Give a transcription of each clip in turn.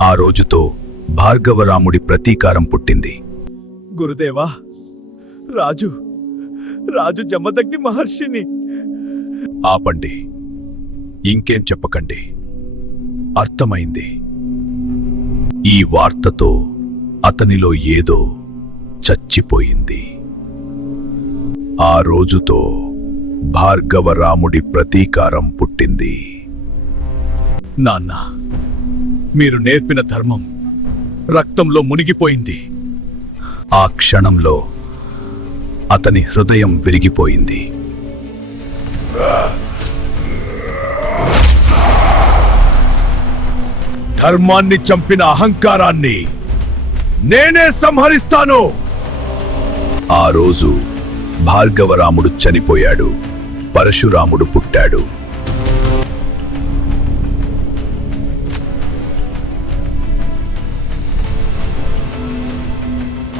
ఆ రోజుతో భార్గవరాముడి ప్రతీకారం పుట్టింది. గురుదేవా, రాజు రాజు జమదగ్ని మహర్షిని. ఆపండి, ఇంకేం చెప్పకండి. అర్థమైంది. ఈ వార్తతో అతనిలో ఏదో చచ్చిపోయింది. ఆ రోజుతో భార్గవరాముడి ప్రతీకారం పుట్టింది. నాన్న, మీరు నేర్పిన ధర్మం రక్తంలో మునిగిపోయింది. ఆ క్షణంలో అతని హృదయం విరిగిపోయింది. ధర్మాన్ని చంపిన అహంకారాన్ని నేనే సంహరిస్తాను. ఆ రోజు భార్గవరాముడు చనిపోయాడు. పరశురాముడు పుట్టాడు.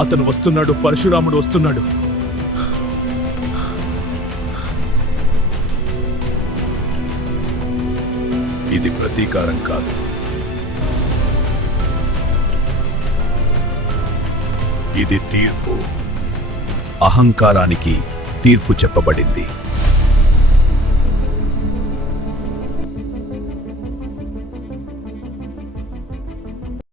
అతను వస్తున్నాడు, పరశురాముడు వస్తున్నాడు. ఇది ప్రతీకారం కాదు, ఇది తీర్పు. అహంకారానికి తీర్పు చెప్పబడింది.